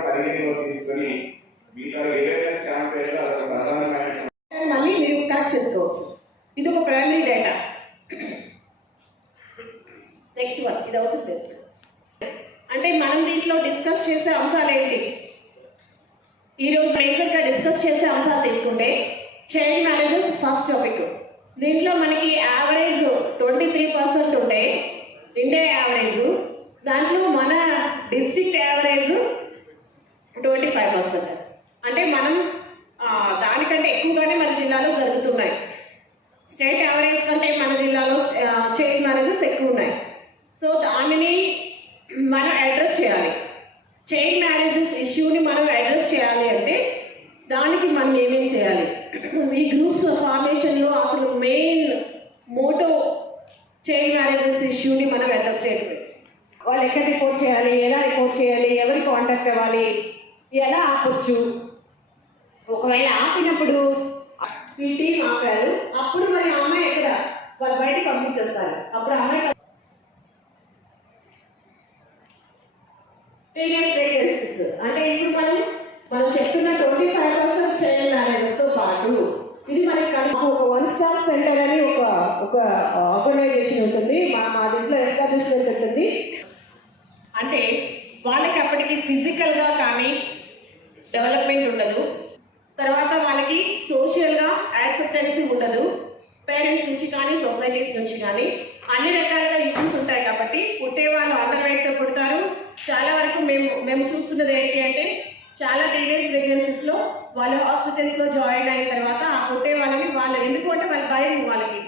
పరిగణలో తీసుకొని స్టాంప్ వేయాలో అదొక ప్రధానమైన మళ్ళీ మీరు కరెక్ట్ చేసుకోవచ్చు. ఇది ఒక ప్రైమరీ డేటా నెక్స్ట్ వన్ ఇది అవసరం అంటే మనం దీంట్లో డిస్కస్ చేసే అంశాలు ఏంటి? ఈరోజు రేసర్గా డిస్కస్ చేసే అంశాలు తీసుకుంటే చైల్డ్ మ్యారేజెస్ ఫస్ట్ టాపిక్ దీంట్లో మనకి యావరేజ్ ట్వంటీ త్రీ పర్సెంట్ ఉంటే ఇండియా యావరేజ్ దాంట్లో మన district average twenty five percent అంటే మనం దానికంటే ఎక్కువగానే మన జిల్లాలో జరుగుతున్నాయి. స్టేట్ యావరేజ్ కంటే మన జిల్లాలో చైల్డ్ మ్యారేజెస్ ఎక్కువ ఉన్నాయి సో దానిని మనం అడ్రస్ చేయాలి. చైల్డ్ మ్యారేజెస్ ఇష్యూని మనం అడ్రస్ చేయాలి అంటే దానికి మనం ఏమేం చేయాలి? ఈ గ్రూప్స్ ఫార్మేషన్లో అసలు మెయిన్ మోటో చైల్డ్ మ్యారేజెస్ ఇష్యూని మనం అడ్రస్ చేయాలి వాళ్ళు ఎక్కడ రిపోర్ట్ చేయాలి ఎలా రిపోర్ట్ చేయాలి ఎవరు కాంటాక్ట్ అవ్వాలి ఎలా ఆపొచ్చు? ఒకవేళ ఆపినప్పుడు ఈ టీం ఆపారు. అప్పుడు మరి అమ్మాయి ఎక్కడ? వాళ్ళు బయటకు పంపించేస్తారు. అప్పుడు అమ్మాయి అంటే ఇప్పుడు మనం మనం చెప్తున్న twenty five percent child marriages పాటు ఇది మనకి కనుక ఒక వన్ స్టాప్ సెంటర్ అని ఒక ఒక ఆర్గనైజేషన్ ఉంటుంది. మా మా దీంట్లో ఎస్టాబ్లిష్మెంట్ ఉంటుంది. అంటే వాళ్ళకి అప్పటికి ఫిజికల్గా డెవలప్మెంట్ ఉండదు. తర్వాత వాళ్ళకి సోషల్గా యాక్సెప్టెన్స్ ఉండదు. పేరెంట్స్ నుంచి కానీ సొసైటీస్ నుంచి కానీ అన్ని రకాలుగా ఇష్యూస్ ఉంటాయి కాబట్టి పుట్టే వాళ్ళు అండర్ వెయిట్తో పుడతారు. చాలా వరకు మేము మేము చూస్తున్నది ఏంటి అంటే చాలా టీనేజ్ ప్రెగ్నెన్సీస్లో వాళ్ళు హాస్పిటల్స్లో జాయిన్ అయిన తర్వాత ఆ పుట్టే వాళ్ళని వాళ్ళు ఎందుకు అంటే వాళ్ళ భయం వాళ్ళకి.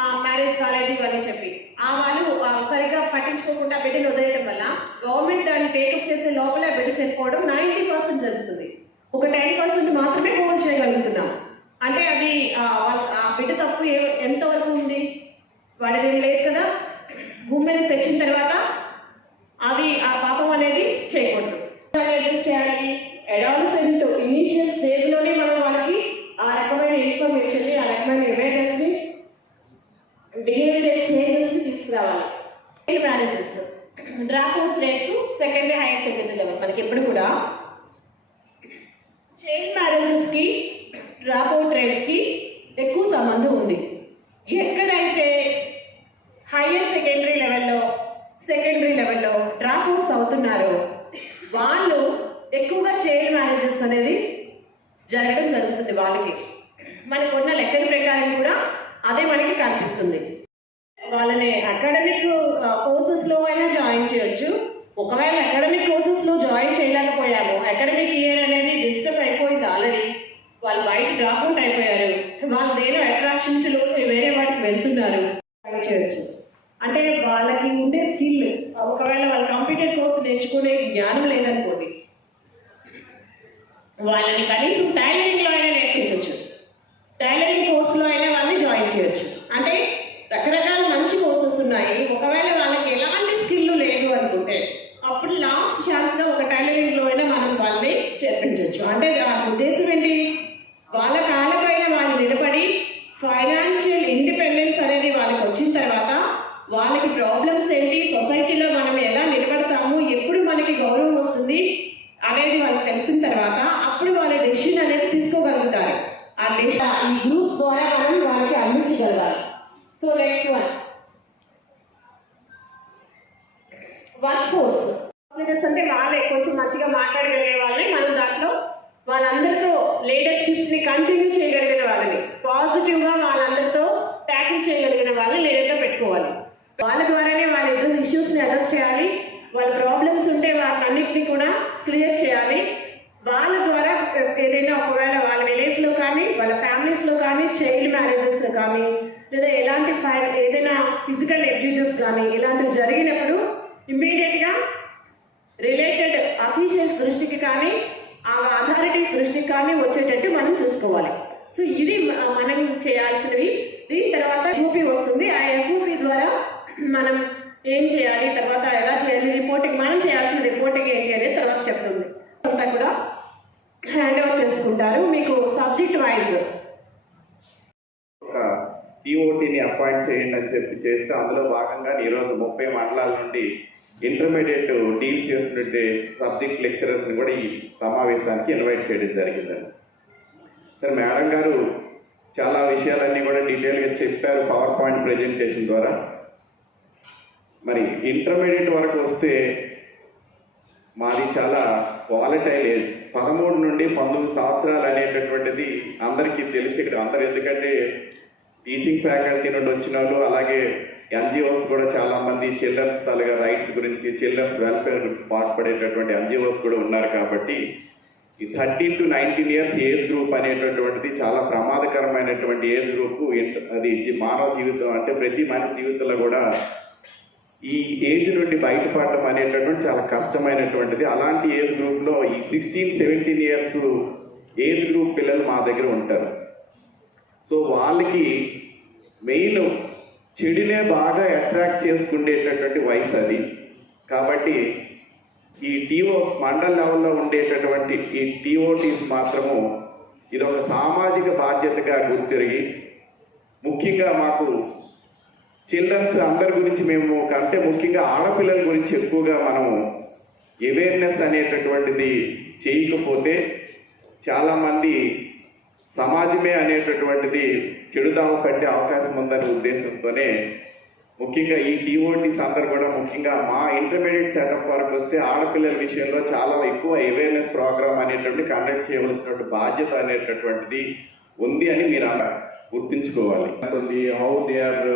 ఆ మ్యారేజ్ కాలేదు ఇవన్నీ చెప్పి. ఆ వాళ్ళు సరిగ్గా పట్టించుకోకుండా బిడ్డను వదిలేయడం వల్ల గవర్నమెంట్ దాన్ని టేకప్ చేసే లోపలే బిడ్డ చనిపోవడం నైంటీ పర్సెంట్ జరుగుతుంది. ఒక టెన్ పర్సెంట్ మాత్రమే హోల్డ్ చేయగలుగుతున్నాం. అంటే అది ఆ, బిడ్డ తప్పు ఎంతవరకు ఎంత వరకు ఉంది? వాడిది ఏం లేదు కదా భూమి మీద తెచ్చిన తర్వాత అవి ఆ పాపం అనేది చేయకూడదు అడ్రస్ చేయాలి అడాలసెంట్ ఇనీషియల్ స్టేజ్లోనే మనం వాళ్ళకి ఆ రకమైన ఇన్ఫర్మేషన్ ఆ రకమైన అవేర్నెస్ని బిహేవియర్ చేంజెస్ తీసుకురావాలి marriages drop out rates secondary higher secondary level మనకి ఎప్పుడు కూడా చైల్డ్ మ్యారేజెస్కి డ్రాప్ అవుట్ ఎక్కువ సంబంధం ఉంది ఎక్కడైతే హైయర్ సెకండరీ లెవెల్లో సెకండరీ లెవెల్లో డ్రాప్ అవుట్స్ అవుతున్నారో వాళ్ళు ఎక్కువగా చైల్డ్ మ్యారేజెస్ అనేది జరగడం జరుగుతుంది వాళ్ళకి మనకు ఉన్న లెక్కల ప్రకారం కూడా అదే మనకి కనిపిస్తుంది వాళ్ళని అకాడమిక్ కోర్సెస్లో అయినా జాయిన్ చేయొచ్చు ఒకవేళ అకాడమిక్ కోర్సెస్లో జాయిన్ చేయలేకపోయాము అకాడమిక్ ఇయర్ అనేది డిస్టర్బ్ అయిపోయింది ఆల్రెడీ వాళ్ళు బయట డ్రాప్అవుట్ అయిపోయారు. వాళ్ళు వేరే అట్రాక్షన్స్లో వేరే వాటికి వెళ్తున్నారు. అంటే వాళ్ళకి ఉండే స్కిల్ ఒకవేళ వాళ్ళు కంప్యూటర్ కోర్స్ నేర్చుకునే జ్ఞానం లేదనుకోండి వాళ్ళని కనీసం టైలరింగ్లో అయినా నేర్పించవచ్చు టైలరింగ్ కోర్సులో అయినా వాళ్ళని జాయిన్ చేయొచ్చు అంటే రకరకాల మంచి కోర్సెస్ ఉన్నాయి ఒకవేళ వాళ్ళకి ఎలాంటి స్కిల్ లేదు అనుకుంటే అప్పుడు లాస్ట్ ఛాన్స్లో ఒక టైలరింగ్లో అయినా మనం వాళ్ళని చేర్పించవచ్చు అంటే దాని ఉద్దేశం ఏంటి వాళ్ళ కాళ్ళపైన వాళ్ళు నిలబడి ఫైనాన్షియల్ ఇండిపెండెన్స్ అనేది వాళ్ళకి వచ్చిన తర్వాత వాళ్ళకి ప్రాబ్లమ్స్ ఏంటి సొసైటీలో మనం ఎలా నిలబడతాము ఎప్పుడు మనకి గౌరవం వస్తుంది అనేది వాళ్ళకి తెలిసిన తర్వాత అప్పుడు వాళ్ళ డెసిషన్ అనేది తీసుకోగలుగుతారు ఆ డెసిషన్ ఈ గ్రూప్ ద్వారా మనం వాళ్ళకి అందించగలగాలి so next one workforce leaders అంటే వాళ్ళే కొంచెం మంచిగా మాట్లాడగలిగే వాళ్ళని మనం దాంట్లో వాళ్ళందరితో లీడర్షిప్ని కంటిన్యూ చేయగలిగిన వాళ్ళని పాజిటివ్గా వాళ్ళందరితో ట్యాకిల్ చేయగలిగిన వాళ్ళని లీడర్గా పెట్టుకోవాలి వాళ్ళ ద్వారానే వాళ్ళ ఇద్దరు ఇష్యూస్ని అడ్రస్ చేయాలి వాళ్ళ ప్రాబ్లమ్స్ ఉంటే వాటినన్నింటినీ కూడా క్లియర్ చేయాలి వాళ్ళ ద్వారా ఏదైనా ఒకవేళ వాళ్ళ విలేజ్లో కానీ వాళ్ళ ఫ్యామిలీస్లో కానీ చైల్డ్ మ్యారేజెస్లో కానీ లేదా ఎలాంటి ఫై ఏదైనా ఫిజికల్ అబ్యూజెస్ కానీ ఇలాంటివి జరిగినప్పుడు ఇమ్మీడియట్గా రిలేటెడ్ అఫీషియల్స్ దృష్టికి కానీ ఆ అథారిటీస్ దృష్టికి కానీ వచ్చేటట్టు మనం చూసుకోవాలి సో ఇది మ- మనం చేయాల్సినవి దీని తర్వాత ఎస్ఓపి వస్తుంది ఆ ఎస్ఓపి ద్వారా మనం ఏం చేయాలి? తర్వాత ఎలా చేయాలి? రిపోర్టింగ్ మనం చేయాల్సిన రిపోర్టింగ్ ఏంటి అనేది తర్వాత చెప్తుంది. అంతా కూడా హ్యాండ్ ఓవర్ చేసుకుంటారు. మీకు సబ్జెక్ట్ వైజ్ ఒక టీఓటీని అపాయింట్ చేయండి అని చెప్పి చేస్తే అందులో భాగంగా ఈరోజు ముప్పై మండలాల నుండి ఇంటర్మీడియట్ డీల్ చేస్తుంటే సబ్జెక్ట్ లెక్చరర్స్ని కూడా ఈ సమావేశానికి ఇన్వైట్ చేయడం జరిగిందండి సార్ మేడం గారు చాలా విషయాలన్నీ కూడా డీటెయిల్గా చెప్పారు పవర్ పాయింట్ ప్రెజెంటేషన్ ద్వారా. మరి ఇంటర్మీడియట్ వరకు వస్తే మాది చాలా వాలటైల్ ఏజ్ పదమూడు నుండి పంతొమ్మిది సంవత్సరాలు అనేటటువంటిది అందరికీ తెలిసి ఇక్కడ. అందరు ఎందుకంటే టీచింగ్ ఫ్యాకల్టీ నుండి వచ్చిన వాళ్ళు అలాగే ఎన్జిఓస్ కూడా చాలా మంది చిల్డ్రన్స్ తాలూగా రైట్స్ గురించి చిల్డ్రన్స్ వెల్ఫేర్ గురించి పాటుపడేటటువంటి ఎన్జిఓస్ కూడా ఉన్నారు కాబట్టి ఈ thirteen to nineteen years age group అనేటటువంటిది చాలా ప్రమాదకరమైనటువంటి ఏజ్ గ్రూప్ అది మానవ జీవితం అంటే ప్రతి మనిషి జీవితంలో కూడా ఈ ఏజ్ నుండి బయటపడటం అనేటటువంటి చాలా కష్టమైనటువంటిది. అలాంటి ఏజ్ గ్రూప్లో ఈ sixteen seventeen years age group పిల్లలు మా దగ్గర ఉంటారు. సో వాళ్ళకి మెయిన్ చెడునే బాగా అట్రాక్ట్ చేసుకునేటటువంటి వయసు అది. కాబట్టి ఈ టీఓ మండల్ లెవెల్లో ఉండేటటువంటి ఈ టీఓటీస్ మాత్రము ఇది ఒక సామాజిక బాధ్యతగా గుర్తిరిగి ముఖ్యంగా మాకు చిల్డ్రన్స్ అందరి గురించి మేము అంటే ముఖ్యంగా ఆడపిల్లల గురించి ఎక్కువగా మనము అవేర్నెస్ అనేటటువంటిది చేయకపోతే చాలామంది సమాజమే అనేటటువంటిది చెడుదామ పట్టే అవకాశం ఉందనే ఉద్దేశంతోనే ముఖ్యంగా ఈ టీఓటీస్ అందరు కూడా ముఖ్యంగా మా ఇంటర్మీడియట్ సెటప్ వరకు వస్తే ఆడపిల్లల విషయంలో చాలా ఎక్కువ అవేర్నెస్ ప్రోగ్రామ్ అనేటువంటి కండక్ట్ చేయవలసినటువంటి బాధ్యత అనేటటువంటిది ఉంది అని మీరు అలా గుర్తుంచుకోవాలి. హౌ దే ఆర్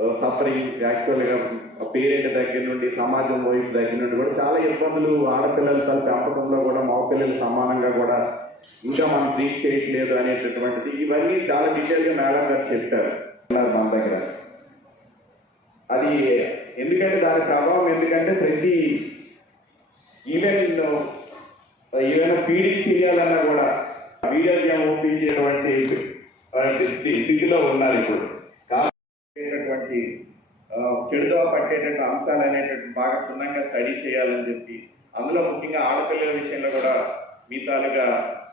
సఫరింగ్ యాక్చువల్గా పేరెంట్ దగ్గర నుండి సమాజం వైపు దగ్గర నుండి కూడా చాలా ఇబ్బందులు ఆడపిల్లలు తల పెంపకంలో కూడా మగపిల్లలు సమానంగా కూడా ఇంకా మనం ట్రీట్ చేయట్లేదు అనేటటువంటిది ఇవన్నీ చాలా డీటెయిల్గా మేడం గారు చెప్పారు. మన దగ్గర. అది ఎందుకంటే దాని ప్రభావం ఎందుకంటే ప్రతి ఈవెన్ ఏమైనా ఫీడింగ్ చేయాలన్నా కూడా వీడియో గేమ్ ఓపెన్ చేయటువంటి స్థితి- స్థితిలో ఉన్నారు ఇప్పుడు. చెడుదో పట్టేటువంటి అంశాలు అనేటువంటి బాగా క్షుణ్ణంగా స్టడీ చేయాలని చెప్పి అందులో ముఖ్యంగా ఆడపిల్లల విషయంలో కూడా మీ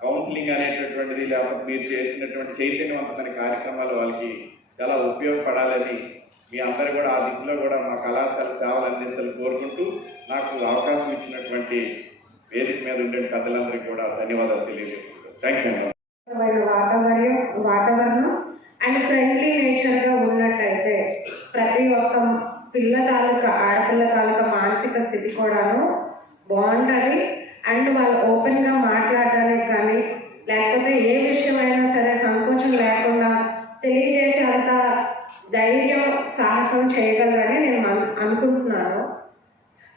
కౌన్సిలింగ్ అనేటటువంటిది లేకపోతే మీరు చేసినటువంటి చైతన్యవంతమైన కార్యక్రమాలు వాళ్ళకి చాలా ఉపయోగపడాలని మీ అందరూ కూడా ఆ దిశలో కూడా మా కళాశాల సేవలు అందించాలని కోరుకుంటూ నాకు అవకాశం ఇచ్చినటువంటి వేదిక మీద ఉండే పెద్దలందరికీ కూడా ధన్యవాదాలు తెలియజేసుకుంటాను థ్యాంక్ యూ వాతావరణం వాతావరణం అండ్ ఫ్రెండ్లీ నేచర్గా ఉన్నట్టయితే ప్రతి ఒక్క పిల్ల తాలూకా ఆడపిల్ల తాలూకా మానసిక స్థితి కూడాను బాగుంటుంది. అండ్ వాళ్ళు ఓపెన్గా మాట్లాడడానికి కానీ లేకపోతే ఏ విషయమైనా సరే సంకోచం లేకుండా తెలియజేసే అంత ధైర్యం సాహసం చేయగలరని నేను అనుకుంటున్నాను.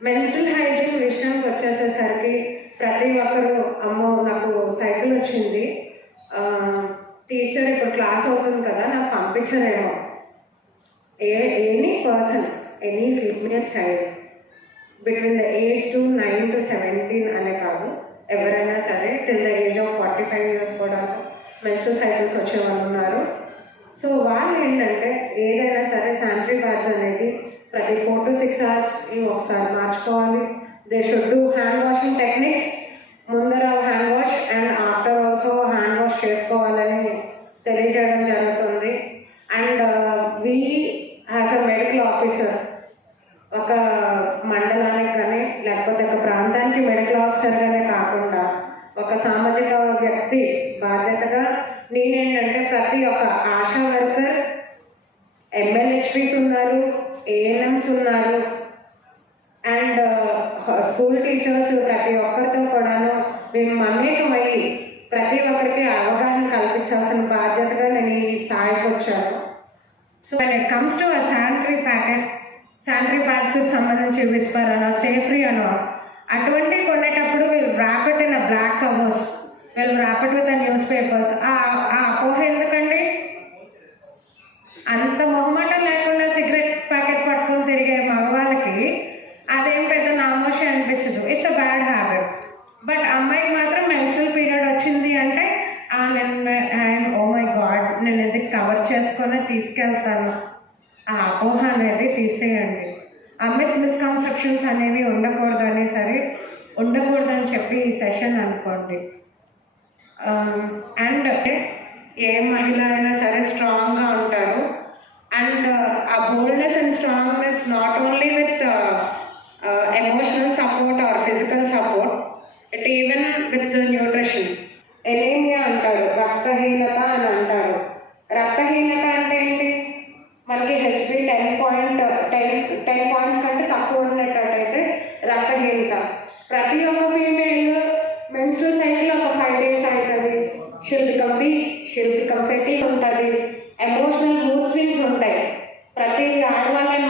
మెన్స్ట్రల్ హైజీన్ విషయానికి వచ్చేసేసరికి ప్రతి ఒక్కరు అమ్మో నాకు సైకిల్ వచ్చింది. ఆ, టీచర్ ఇప్పుడు క్లాస్ అవుతుంది కదా నాకు పంపించలేమో ఏ any person any female child between the age to nine to seventeen అనే కాదు ఎవరైనా సరే till the age of forty five years కూడా మెన్స్ట్రల్ సైకిల్స్ వచ్చే వాళ్ళు ఉన్నారు. సో వాళ్ళు ఏంటంటే ఏదైనా సరే శానిటరీ ప్యాడ్స్ అనేది ప్రతి ఫోర్ టు సిక్స్ అవర్స్ ఒకసారి మార్చుకోవాలి. They should do hand washing techniques ముందర hand wash and after also wash చేసుకోవాలని తెలియజేయడం జరుగుతుంది. And we as a medical officer ఒక మండలానికి కానీ లేకపోతే ఒక ప్రాంతానికి మెడికల్ ఆఫీసర్గానే కాకుండా ఒక సామాజిక వ్యక్తి బాధ్యతగా నేనేంటంటే ప్రతి ఒక్క ఆశా వర్కర్ ఎంఎల్హెచ్పీస్ ఉన్నారు ఏఎన్ఎంస్ ఉన్నారు అండ్ uh, స్కూల్ టీచర్స్ ప్రతి ఒక్కరితో కూడాను మేము మమేకమయ్యి ప్రతి ఒక్కరికి అవగాహన కల్పించాల్సిన బాధ్యతగా నేను ఈ స్థాయికి వచ్చాను. So and it comes to sanitary packet sanitary pads సంబంధించి విస్పర్ అనో సేఫ్రీ అనో అటువంటి కొనేటప్పుడు వీళ్ళు ర్యాపిడ్ ఇన్ బ్లాక్ కవర్స్ వీళ్ళు ర్యాపిడ్ విత్ న్యూస్ పేపర్స్ ఆ ఆ అపోహ ఎందుకండి? అంత మొహమాటం లేకుండా సిగరెట్ ప్యాకెట్ పట్టుకొని తిరిగే మగవాళ్ళకి అదేం పెద్ద నామోషి అనిపించదు it's a bad habit but అమ్మాయికి మాత్రం మెన్స్ట్రల్ పీరియడ్ వచ్చింది అంటే ఆ నేను ఓ మై గాడ్ నేను ఇది కవర్ చేసుకొని తీసుకెళ్తాను ఆ అపోహ అనేది తీసేయండి. అమిత్ మిస్కాన్సెప్షన్స్ అనేవి ఉండకూడదు అనే సరే ఉండకూడదని చెప్పి ఈ సెషన్ అనుకోండి. అండ్ ఏ మహిళ అయినా సరే స్ట్రాంగ్గా ఉంటారు. అండ్ ఆ boldness and strongness not only with emotional support or physical support it even with nutrition nutrition. Anaemia అంటారు రక్తహీనత అని అంటారు. రక్తహీనత అంటే ఏంటి? మనకి Hb ten point ten ten points కంటే తక్కువ ఉన్నట్టయితే రక్తహీనత. ప్రతి ఒక్క ఫీమేల్ మెన్స్ట్రల్ సైకిల్ ఒక ఫైవ్ డేస్ అవుతుంది she'll become weak she'll become ఉంటుంది. ఎమోషనల్ మూడ్ స్వింగ్స్ ఉంటాయి. ప్రతి ఆడవాళ్ళని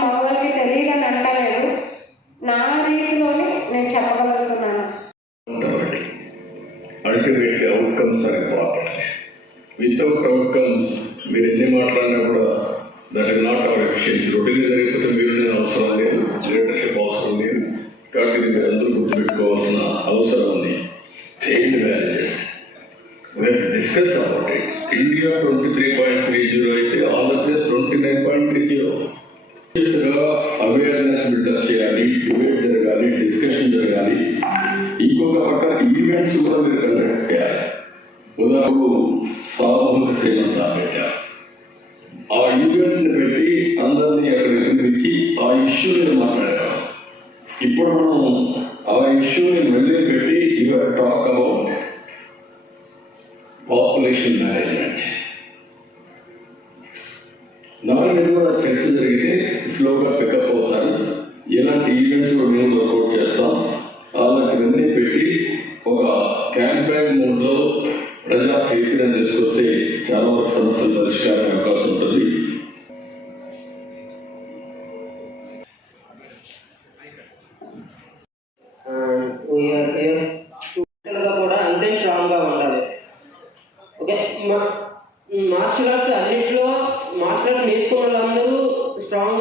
India 23.30 అయితే ఆంధ్రప్రదేశ్ 29. మాట్లాడి ఆర్ట్స్ నేర్చుకున్న వాళ్ళందరూ స్ట్రాంగ్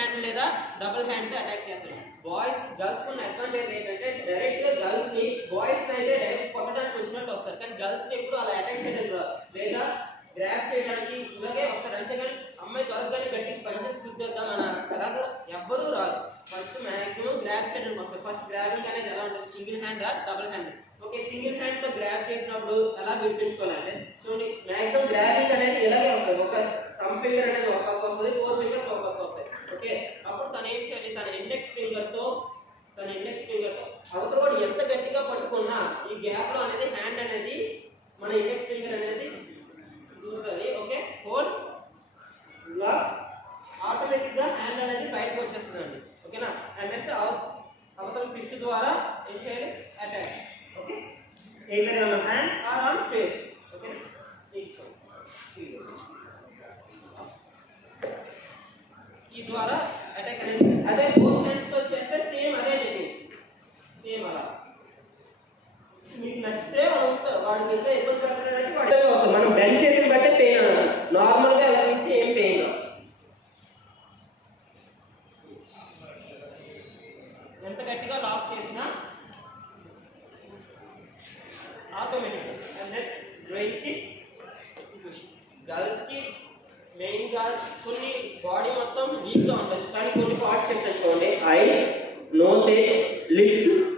హ్యాండ్ లేదా డబుల్ హ్యాండ్ అటాక్ చేస్తాడు. బాయ్స్ గర్ల్స్ ఉన్న అడ్వాంటేజ్ ఏంటంటే డైరెక్ట్గా గర్ల్స్ని బాయ్స్ అయితే డైరెక్ట్ కొట్టడానికి వచ్చినట్టు వస్తారు. కానీ గర్ల్స్ని ఎప్పుడు అలా అటాక్ చేయడానికి లేదా గ్రాప్ చేయడానికి ఇలాగే వస్తారు. అంతేగాని అమ్మాయి దొరకగానే గట్టికి పంచేసి గుద్దేద్దాం అని అలాగే ఎవ్వరూ రాదు. ఫస్ట్ మాక్సిమం గ్రాప్ చేయడానికి వస్తారు. ఫస్ట్ గ్రాబింగ్ అనేది ఎలా ఉంటుంది? Single hand double hand okay single హ్యాండ్లో గ్రాప్ చేసినప్పుడు ఎలా విడిపించుకోవాలంటే చూడండి మాక్సిమం గ్రాబింగ్ అనేది ఇలాగే వస్తుంది ఒక థమ్ ఫింగర్ అనేది ఒక వస్తుంది ఫోర్ ఫింగర్స్ ఒక ఓకే. అప్పుడు తను ఏం చేయాలి? తన ఇండెక్స్ ఫింగర్తో తన ఇండెక్స్ ఫింగర్తో అవతల వాడు ఎంత గట్టిగా పట్టుకున్నా ఈ గ్యాప్లో అనేది హ్యాండ్ అనేది మన ఇండెక్స్ ఫింగర్ అనేది దూరుతుంది. ఓకే? హోల్ ఆటోమేటిక్గా హ్యాండ్ అనేది బయటకు వచ్చేస్తుందండి. ఓకేనా? అండ్ నెక్స్ట్ అవతల ఫిస్ట్ ద్వారా ఏం చేయాలి? Attack okay? either on the hand or on face okay ఈ ద్వారా అటాక్ అనేది అదే పోస్ట్ Leave.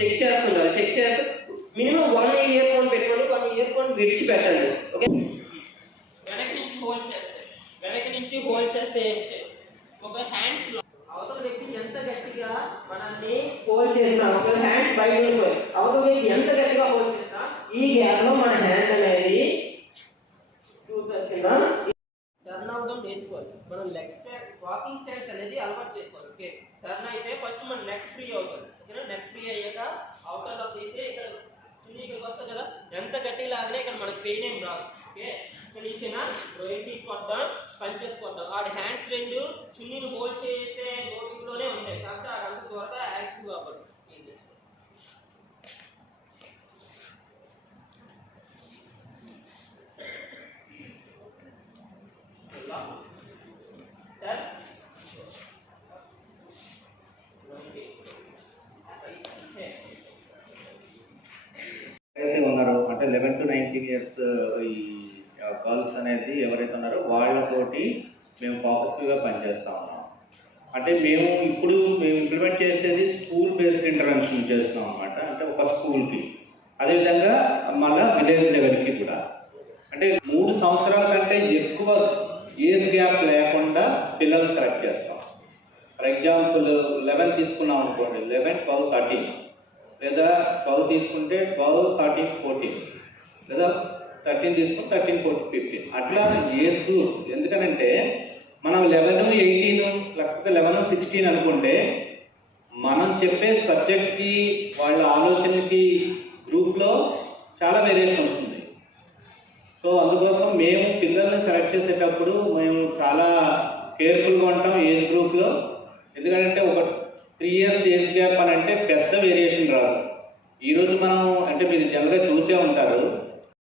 చెక్ చేస్తుంటారు. చెక్ చేస్తే మినిమం వన్ ఇయర్ ఫోన్ పెట్టుకొని వన్ ఇయర్ ఫోన్ విడిచిపెట్టండి ఓకే వెనక నుంచి హోల్డ్ చేస్తే వెనక నుంచి హోల్డ్ చేస్తే ఏం చేయాలి? ఒక హ్యాండ్స్ అవతల వ్యక్తి ఎంత గట్టిగా మనల్ని హోల్డ్ చేసినా ఒక హ్యాండ్స్ బయట ఉండిపోయి. అవతల వ్యక్తి ఎంత గట్టిగా హోల్డ్ చేసినా ఈ గ్యాప్లో మన హ్యాండ్ అనేది టర్న్ అవడం నేర్చుకోవాలి. మనం లెగ్ స్టాండ్ వాకింగ్ స్టాండ్స్ అనేది అలవాటు చేసుకోవాలి. ఓకే టర్న్ అయితే ఫస్ట్ మన నెక్ ఫ్రీ అవుతుంది. నెట్ ఫ్రీ అయ్యాక అవుటర్లో తీస్తే ఇక్కడ చున్నీ ఇక్కడికి కదా ఎంత గట్టి లాగినా ఇక్కడ మనకి పెయిన్ ఏం రాదు. ఓకే ఇక్కడ ఇచ్చిన రొయ్యి తీసుకొద్దాం పని చేసుకొద్దాం వాడి హ్యాండ్స్ రెండు చున్నీని హోల్డ్ అంటే లెవెన్ టు నైన్టీన్ ఇయర్స్ ఈ గర్ల్స్ అనేది ఎవరైతే ఉన్నారో వాళ్ళతోటి మేము పాజిటివ్గా పనిచేస్తూ ఉన్నాం. అంటే మేము ఇప్పుడు మేము ఇంప్లిమెంట్ చేసేది స్కూల్ బేస్డ్ ఇంటర్వెన్షన్ చేస్తాం అనమాట అంటే ఒక స్కూల్కి అదేవిధంగా మళ్ళీ విలేజ్ లెవెల్కి కూడా. అంటే మూడు సంవత్సరాల కంటే ఎక్కువ ఏజ్ గ్యాప్ లేకుండా పిల్లలు సెలెక్ట్ చేస్తాం. ఫర్ ఎగ్జాంపుల్ లెవెన్ తీసుకున్నాం అనుకోండి లెవెన్ ట్వెల్వ్ థర్టీన్ లేదా ట్వెల్వ్ తీసుకుంటే ట్వెల్వ్ థర్టీన్ ఫోర్టీన్ లేదా థర్టీన్ తీసుకుంటే థర్టీన్ ఫోర్టీన్ ఫిఫ్టీన్ అట్లా చేస్తూ ఎందుకనంటే మనం లెవెన్ ఎయిటీన్ లేకపోతే లెవెన్ సిక్స్టీన్ అనుకుంటే మనం చెప్పే సబ్జెక్ట్కి వాళ్ళ ఆలోచనకి గ్రూప్లో చాలా వేరియేషన్ వస్తుంది. సో అందుకోసం మేము పిల్లల్ని సెలెక్ట్ చేసేటప్పుడు మేము చాలా కేర్ఫుల్గా ఉంటాం ఏజ్ గ్రూప్లో ఎందుకంటే ఒక త్రీ ఇయర్స్ ఏజ్ గ్యాప్ అని అంటే పెద్ద వేరియేషన్ రాదు. ఈరోజు మనం అంటే మీరు జనరల్గా చూసే ఉంటారు